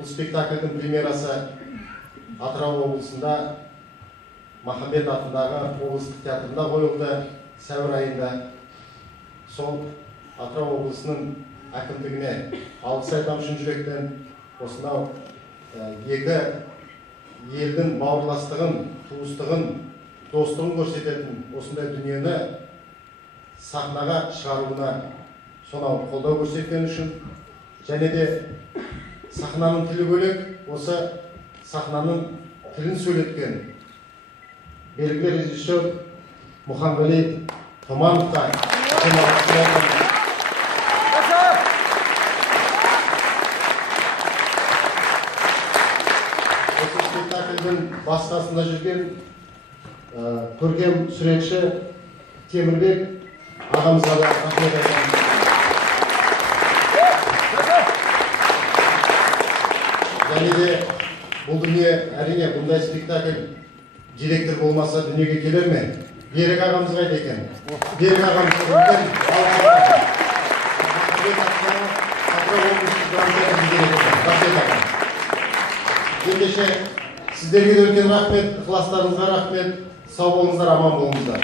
Бұл спектакльдің премьерасы Атырау облысында Махамбет атындағы облыстық театрында қойылды сәуір айында. Сол Атырау облысының әкімдігіне алғыс айтамын шын жүректен. Осынау екі елдің бауырластығын, туыстығын, достығын көрсететін осындай дүниені сахнаға шығаруына сонау қолдау көрсеткен үшін, және де сахнаның тілі бөлек, осы сахнаның тілін сөйлеткен белгілі режиссер Мұхамбали Томановқа осы спектакльдің басқасында жүрген көркем суретші Темірбек ағамызға да рахмет айтамын. Және де бұл дүние, әрине, бұндай спектакль директор болмаса дүниеге келер ме? Берік ағамыз қайда екен? Берік ағамыз ендеше сіздерге де үлкен рахмет, ықыластарыңызға рахмет, сау болыңыздар, аман болыңыздар.